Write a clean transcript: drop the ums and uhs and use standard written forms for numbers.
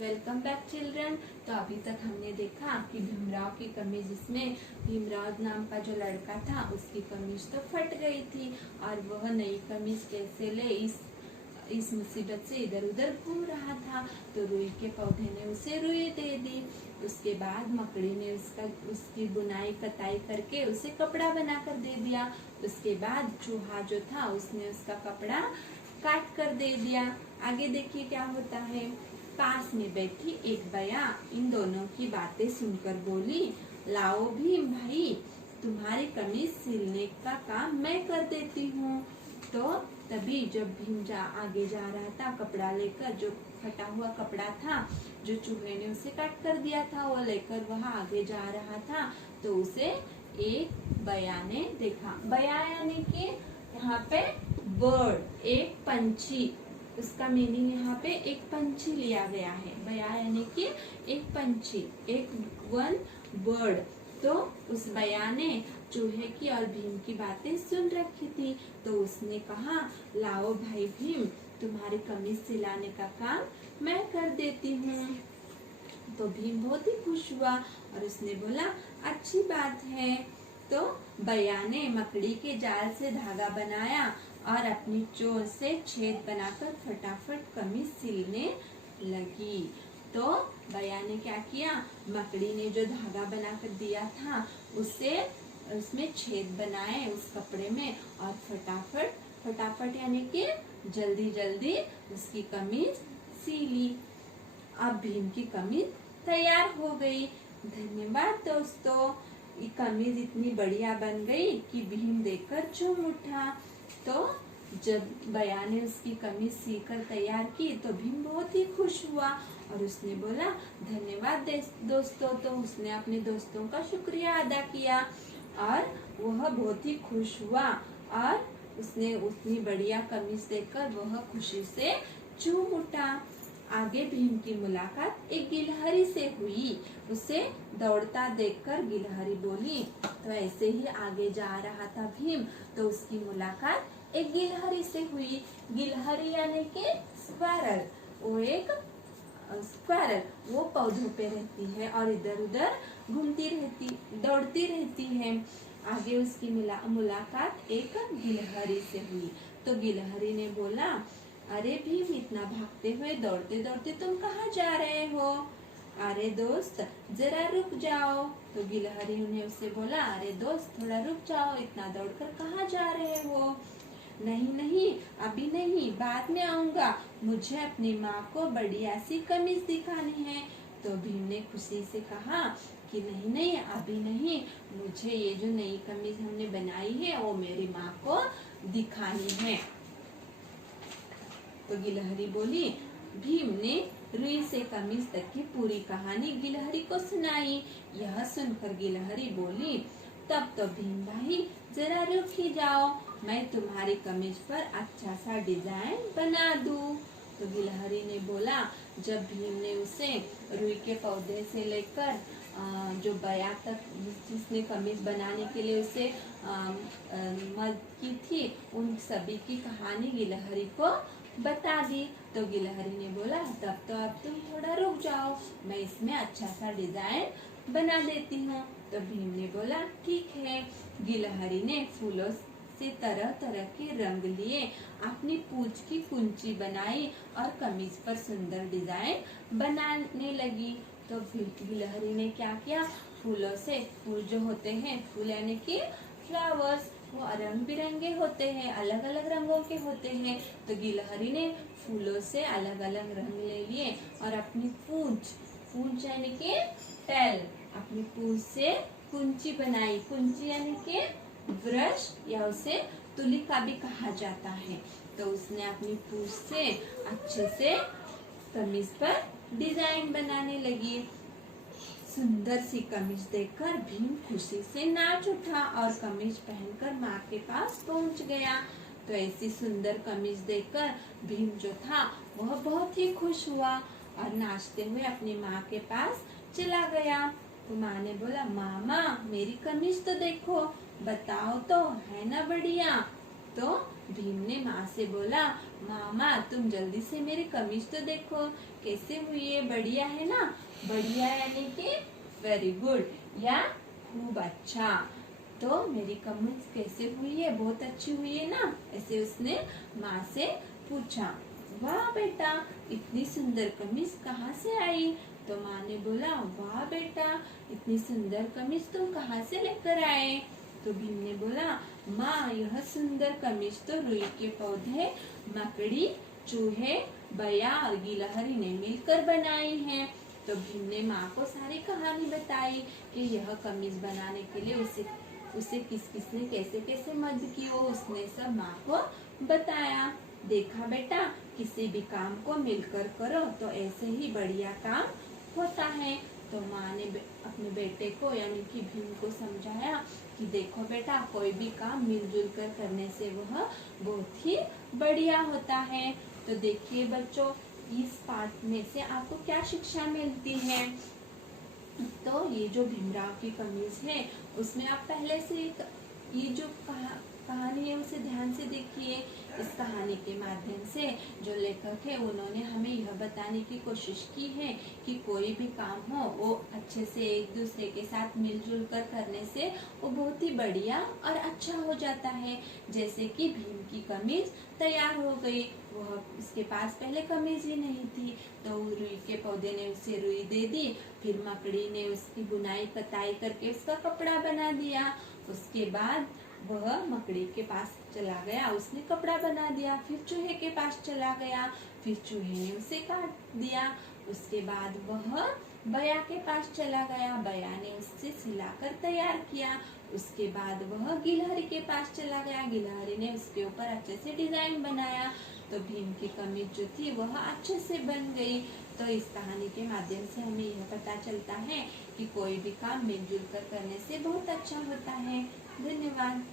Welcome back children. तो अभी तक हमने देखा कि भीमराव की कमीज, जिसमें भीमराव नाम का जो लड़का था उसकी कमीज तो फट गई थी और वह नई कमीज कैसे ले इस मुसीबत से इधर उधर घूम रहा था। तो रुई के पौधे ने उसे रुई दे दी। उसके बाद मकड़ी ने उसकी बुनाई कताई करके उसे कपड़ा बनाकर दे दिया। उसके बाद चूहा जो था उसने उसका कपड़ा काट कर दे दिया। आगे देखिए क्या होता है। पास में बैठी एक बया इन दोनों की बातें सुनकर बोली, लाओ भीम भाई, तुम्हारी कमीज सिलने का काम मैं कर देती हूँ। तो तभी जब भीम आगे जा रहा था कपड़ा लेकर, जो फटा हुआ कपड़ा था जो चूहे ने उसे काट कर दिया था, वो लेकर वह आगे जा रहा था। तो उसे एक बया ने देखा। बया यानी कि यहाँ पे बर्ड, एक पंछी, उसका मीनिंग यहाँ पे एक पंछी लिया गया है। बया यानी कि एक पंछी, एक वन बर्ड। तो उस बया ने चूहे की और भीम की बातें सुन रखी थी। तो उसने कहा, लाओ भाई भीम, तुम्हारी कमीज सिलाने का काम मैं कर देती हूँ। तो भीम बहुत ही खुश हुआ और उसने बोला, अच्छी बात है। तो बया ने मकड़ी के जाल से धागा बनाया और अपनी चोंच से छेद बनाकर फटाफट कमीज सिलने लगी। तो बया ने क्या किया, मकड़ी ने जो धागा बनाकर दिया था उसमें छेद बनाए उस कपड़े में और फटाफट यानी कि जल्दी जल्दी उसकी कमीज सिली। अब भीम की कमीज तैयार हो गई। धन्यवाद दोस्तों। ये कमीज इतनी बढ़िया बन गई कि भीम देखकर झूम उठा। तो जब बया ने उसकी कमीज सीकर तैयार की तो भीम बहुत ही खुश हुआ और उसने बोला, धन्यवाद दोस्तों। तो उसने अपने दोस्तों का शुक्रिया अदा किया और वह बहुत ही खुश हुआ और उसने उतनी बढ़िया कमीज देखकर वह खुशी से झूम उठा। आगे भीम की मुलाकात एक गिलहरी से हुई। उसे दौड़ता देखकर गिलहरी बोली। तो ऐसे ही आगे जा रहा था भीम, तो उसकी मुलाकात एक गिलहरी से हुई। गिलहरी यानी कि स्क्वारल, वो एक स्क्वारल, वो पौधों पे रहती है और इधर उधर दौड़ती रहती है। आगे उसकी मुलाकात एक गिलहरी से हुई। तो गिलहरी ने बोला, अरे भीम, इतना भागते हुए दौड़ते दौड़ते तुम कहाँ जा रहे हो? अरे दोस्त, जरा रुक जाओ। तो गिलहरी ने उससे बोला, अरे दोस्त, थोड़ा रुक जाओ, इतना दौड़कर कहाँ जा रहे हो? नहीं नहीं, अभी नहीं, बाद में आऊंगा, मुझे अपनी माँ को बढ़िया सी कमीज दिखानी है। तो भीम ने खुशी से कहा कि नहीं नहीं, अभी नहीं, मुझे ये जो नई कमीज हमने बनाई है वो मेरी माँ को दिखानी है। तो गिलहरी बोली। भीम ने रुई से कमीज तक की पूरी कहानी गिलहरी को सुनाई। यह सुनकर गिलहरी बोली, तब तो भीम भाई, जरा रुक ही जाओ, मैं तुम्हारी कमीज पर अच्छा सा डिजाइन बना दूं। तो गिलहरी ने बोला। जब भीम ने उसे रुई के पौधे से लेकर जो बया तक जिसने कमीज बनाने के लिए उसे मदद की थी, उन सभी की कहानी गिलहरी को बता दी। तो गिलहरी ने बोला, तब तो अब तुम थोड़ा रुक जाओ, मैं इसमें अच्छा सा डिजाइन बना देती हूँ। तो भीम ने बोला, ठीक है। गिलहरी ने फूलों से तरह तरह के रंग लिए, अपनी पूंछ की कुंची बनाई और कमीज पर सुंदर डिजाइन बनाने लगी। तो गिलहरी ने क्या किया, फूलों से, फूल जो होते हैं, फूल यानी कि फ्लावर्स, वो रंग बिरंगे होते हैं, अलग अलग रंगों के होते हैं। तो गिलहरी ने फूलों से अलग अलग रंग ले लिए और अपनी पूंछ यानी कि टेल, अपनी पूंछ से कुंची बनाई। कुंची यानी कि ब्रश, या उसे तुलिका भी कहा जाता है। तो उसने अपनी पूंछ से अच्छे से कमीज पर डिजाइन बनाने लगी। सुंदर सी कमीज देखकर भीम खुशी से नाच उठा और कमीज पहनकर माँ के पास पहुँच गया। तो ऐसी सुंदर कमीज देखकर भीम जो था वह बहुत ही खुश हुआ और नाचते हुए अपनी माँ के पास चला गया। तो माँ ने बोला, मामा, मेरी कमीज तो देखो, बताओ तो, है ना बढ़िया? तो भीम ने माँ से बोला, मामा तुम जल्दी से मेरी कमीज तो देखो कैसे हुई है, बढ़िया है ना। बढ़िया यानी कि वेरी गुड या खूब अच्छा। तो मेरी कमीज कैसे हुई है, बहुत अच्छी हुई है ना, ऐसे उसने माँ से पूछा। वाह बेटा, इतनी सुंदर कमीज कहाँ से आई। तो माँ ने बोला, वाह बेटा, इतनी सुंदर कमीज तुम कहाँ से लेकर आए। तो भीम ने बोला, माँ यह सुंदर कमीज तो रुई के पौधे, मकड़ी, चूहे, बया और गिलहरी ने मिलकर बनाई है। तो भीम ने माँ को सारी कहानी बताई कि यह कमीज बनाने के लिए उसे किस किसने कैसे कैसे मदद की, वो उसने सब माँ को बताया। देखा बेटा, किसी भी काम को मिलकर करो तो ऐसे ही बढ़िया काम होता है। तो माँ ने अपने बेटे को यानी कि भीम को समझाया कि देखो बेटा, कोई भी काम मिलजुल कर करने से वह बहुत ही बढ़िया होता है। तो देखिए बच्चों, इस पाठ में से आपको क्या शिक्षा मिलती है। तो ये जो भीमराव की कमीज है उसमें आप पहले से ये जो कहानी है उसे ध्यान से देखिए। इस कहानी के माध्यम से जो लेखक है उन्होंने हमें यह बताने की कोशिश की है कि कोई भी काम हो वो अच्छे से एक दूसरे के साथ मिलजुल कर करने से वो बहुत ही बढ़िया और अच्छा हो जाता है। जैसे कि भीम की कमीज तैयार हो गई, वह उसके पास पहले कमीज ही नहीं थी, तो रुई के पौधे ने उसे रुई दे दी, फिर मकड़ी ने उसकी बुनाई कताई करके उसका कपड़ा बना दिया। उसके बाद वह मकड़ी के पास चला गया, उसने कपड़ा बना दिया। फिर चूहे के पास चला गया, फिर चूहे ने उसे काट दिया। उसके बाद वह बया के पास चला गया, बया ने उससे सिलाकर तैयार किया। उसके बाद वह गिलहरी के पास चला गया, गिलहरी ने उसके ऊपर अच्छे से डिजाइन बनाया। तो भीम की कमीज जो थी वह अच्छे से बन गई। तो इस कहानी के माध्यम से हमें यह पता चलता है कि कोई भी काम मिलजुल कर करने से बहुत अच्छा होता है। धन्यवाद।